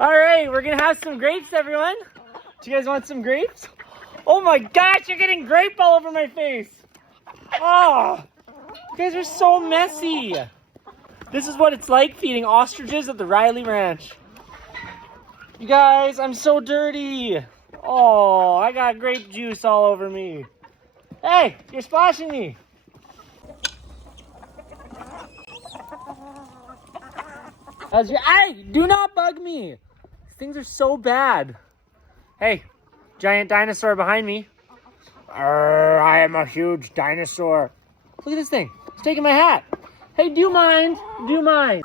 All right, we're gonna have some grapes, everyone. Do you guys want some grapes? Oh my gosh, you're getting grape all over my face. Oh, you guys are so messy. This is what it's like feeding ostriches at the Rylee Ranch. You guys, I'm so dirty. Oh, I got grape juice all over me. Hey, you're splashing me. Hey, do not bug me. These things are so bad. Hey, giant dinosaur behind me. I am a huge dinosaur. Look at this thing. It's taking my hat. Hey, do you mind? Do you mind?